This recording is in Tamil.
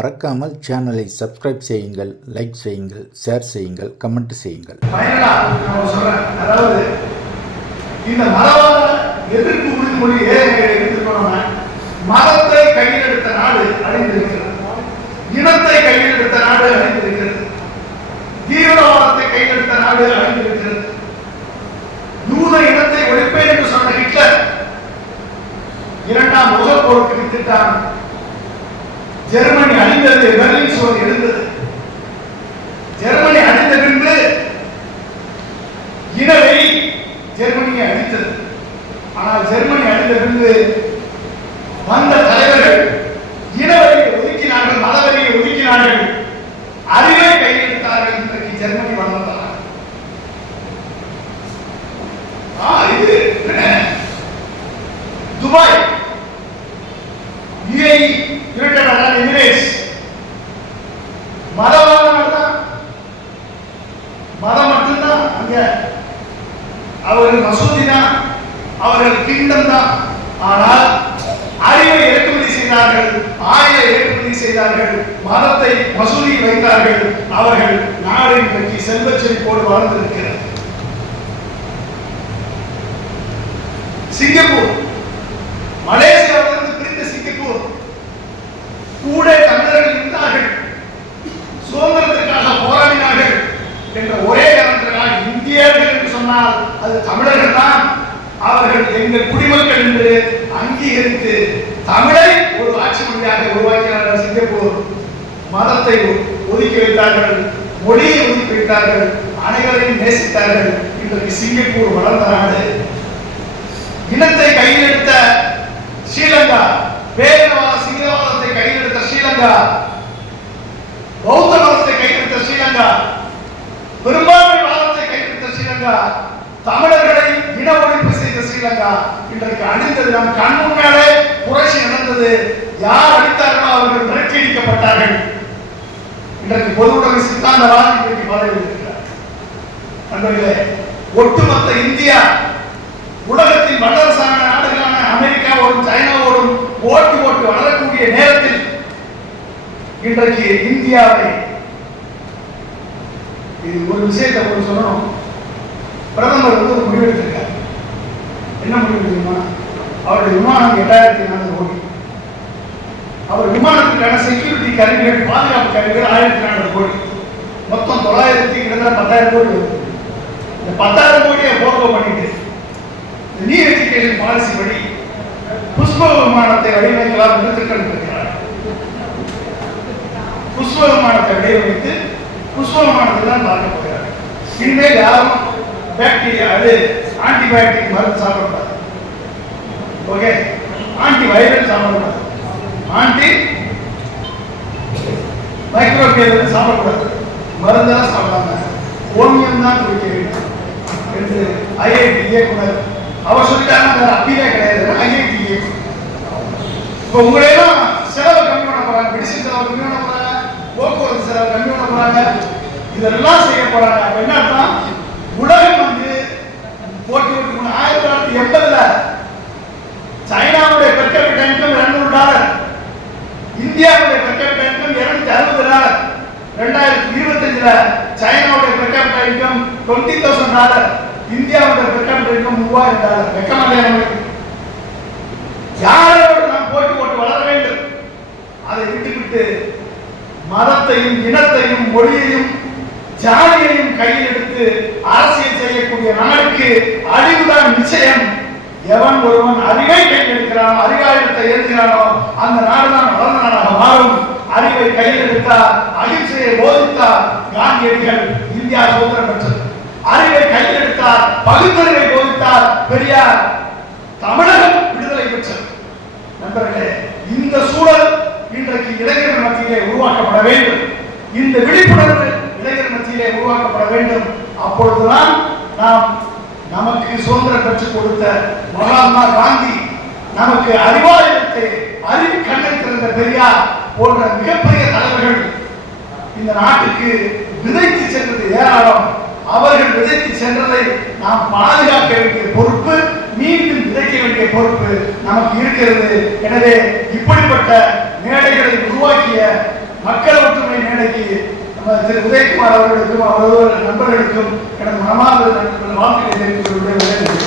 மறக்காமல் சேனலை சப்ஸ்கிரைப் செய்யுங்கள் லைக் செய்யுங்கள் ஷேர் செய்யுங்கள் கமெண்ட் செய்யுங்கள். அதாவது இந்த மதவாத எதிர்ப்பு உறுதிமொழி மதத்தை கையில் எடுத்த நாடு அழிந்திருக்கிறது. இனத்தை கையில் எடுத்த நாடு அழிந்திருக்கிறது. தீவிரவாதத்தை கையில் எடுத்த நாடு அழிந்திருக்கிறது. யூத இனத்தை ஒழிப்பேன் என்று சொன்ன ஹிட்லர் இரண்டாம் உலக போருக்கு வித்திட்டான் ஜெர்மனி அழிந்தது பெர்லின் சுவர் எழுந்தது ஜெர்மனி அழிந்த பின்பு இனவை ஜெர்மனியை அழித்தது. ஆனால் ஜெர்மனி அழிந்த பின்பு மதம் மட்டும்தான் அங்க. அவர்கள் மசூதி தான் அவர்கள் கிங்டம் தான் ஆனால் அறிவை இறக்குமதி செய்தார்கள் ஆயுத இறக்குமதி செய்தார்கள் மதத்தை மசூதியில் வைத்தார்கள். அவர்கள் நாடு இன்றைக்கு செல்வச் செழிப்போடு வாழ்ந்திருக்கிறது சிங்கப்பூர். மலேசியாவிலிருந்து பிரிந்த சிங்கப்பூர். கூட தமிழர்கள் இருந்தார்கள். சுதந்திரத்திற்காக போராடினார்கள் என்ற இந்தியர்கள் என்று சொன்னால் அது தமிழர்கள் தான். அவர்கள் எங்கள் குடிமக்கள் என்று அங்கீகரித்து தமிழை ஒரு ஆட்சி மொழியாக உருவாக்கினார்கள். சிங்கப்பூர் மதத்தை ஒதுக்கி வைத்தார்கள் மொழியை ஒதுக்கி வைத்தார்கள் அனைவரையும் நேசித்தார்கள். இன்றைக்கு சிங்கப்பூர் வளர்ந்த நாடு. இன்றைக்கு நம் கண் முன்னாலே புரட்சி நடந்தது. யார் அடித்தார்களோ அவர்கள் விரட்டியடிக்கப்பட்டார்கள். இன்றைக்கு பொதுவுடைமை சித்தாந்த இன்றைக்கு பதவியில் இருக்கிறார். நண்பர்களே ஒட்டுமொத்த இந்தியா உலகத்தின் வல்லரசான நாடுகளான அமெரிக்காவோடும் சைனாவோடும் ஓட்டு ஓட்டு வளரக்கூடிய நேரத்தில் இன்றைக்கு இந்தியாவை இது ஒரு விஷயத்தை ஒரு சொல்லணும். பிரதமர் வந்து ஒரு முடிவெடுத்திருக்கார். என்ன முடிவு தெரியுமா? அவருடைய விமானம் எட்டாயிரத்தி நாலு கோடி. அவர் விமானத்துக்கான செக்யூரிட்டி கருவிகள் பாதுகாப்பு கருவிகள் ஆயிரத்தி நானூறு கோடி. மொத்தம் தொள்ளாயிரத்தி கிட்டத்தட்ட பத்தாயிரம் கோடி இந்த பத்தாயிரம் கோடியை போர்வோ பண்ணிட்டு இந்த நீர் எஜுகேஷன் பாலிசி படி புஷ்ப விமானத்தை வடிவமைக்கலாம் என்று திட்டமிட்டிருக்கிறார் புஷ்ப விமானத்தை வடிவமைத்து புஷ்ப விமானத்தை தான் பார்க்க போகிறார். இனிமேல் யாரும் பாக்டீரியா அது ஆன்டிபயோட்டிக் மருந்து சாப்பிடக்கூடாது. ஓகே ஆன்டி வைரல் சாப்பிடக்கூடாது ஆன்டி மைக்ரோபியல் சாப்பிடக்கூடாது மருந்தெல்லாம் சாப்பிடாம ஓமியம் தான் குடிக்க வேண்டும் என்று ஐஐடி இயக்குனர் அவர் சொல்லிட்டாங்க வேற அப்பீலே கிடையாது ஐஐடி இப்போ உங்களையெல்லாம் செலவு கம்மி பண்ண போறாங்க மெடிசன் செலவு கம்மி பண்ண போறாங்க போக்குவரத்து செலவு கம்மி பண்ண போறாங்க. இதெல்லாம் செய்ய போறாங்க. அப்ப என்ன அர்த்தம் உலகம் வந்து போட்டி போட்டு ஆயிரத்தி தொள்ளாயிரத்தி எண்பதுல இன்கம் இருநூறு டாலர். இந்தியாவுடைய பெர் கேபிட்டா இன்கம் இருநூத்தி அறுபது டாலர். ரெண்டாயிரத்தி இருபத்தஞ்சுல சைனாவுடைய per capita income twenty thousand dollar. இந்தியாவுடைய பெர் கேபிட்டா இன்கம் மூவாயிரம் டாலர். வெக்கமல்லையா நம்மளுக்கு. யாரோடு நாம் போட்டி போட்டு வளர வேண்டும்? அதை விட்டுவிட்டு மதத்தையும் இனத்தையும் மொழியையும் ஜாதியையும் கையில் எடுத்து அரசியல் செய்யக்கூடிய நாளுக்கு அறிவுதான் நிச்சயம். எவன் ஒருவன் அறிவை கையில் அதிகாரத்தை அறிவாயுதத்தை அந்த நாடுதான் வளர்ந்த நாடாக மாறும். அறிவை கையில் எடுத்தார் அகிம்சையை போதித்தார் காந்தியடிகள் இந்தியா சுதந்திரம் பெற்றது. அறிவை கையில் எடுத்தார் பகுத்தறிவை போதித்தார் பெரியார் தமிழகம் விடுதலை பெற்றது. நண்பர்களே இந்த சூழல் இன்றைக்கு இளைஞர் மத்தியிலே உருவாக்கப்பட வேண்டும். இந்த விழிப்புணர்வு இளைஞர் மத்தியிலே உருவாக்கப்பட வேண்டும். அப்பொழுதுதான் நாம் நமக்கு சுதந்திரம் பெற்றுக் கொடுத்த மகாத்மா காந்தி நமக்கு அறிவாலயத்தை அறிவு கண்ணை திறந்த பெரியார் போன்ற மிகப்பெரிய தலைவர்கள் இந்த நாட்டுக்கு விதைத்து சென்றது ஏராளம். அவர்கள் விதைத்து சென்றதை நாம் பாதுகாக்க வேண்டிய பொறுப்பு மீண்டும் விதைக்க வேண்டிய பொறுப்பு நமக்கு இருக்கிறது. எனவே இப்படிப்பட்ட மேடைகளை உருவாக்கிய மக்கள் ஒற்றுமை மேடைக்கு நம்ம திரு உதயகுமார் அவர்களுக்கும் அவரது நண்பர்களுக்கும் எனது மனமார்ந்த வாழ்க்கையை வாழ்த்துக்களை தெரிவித்துக்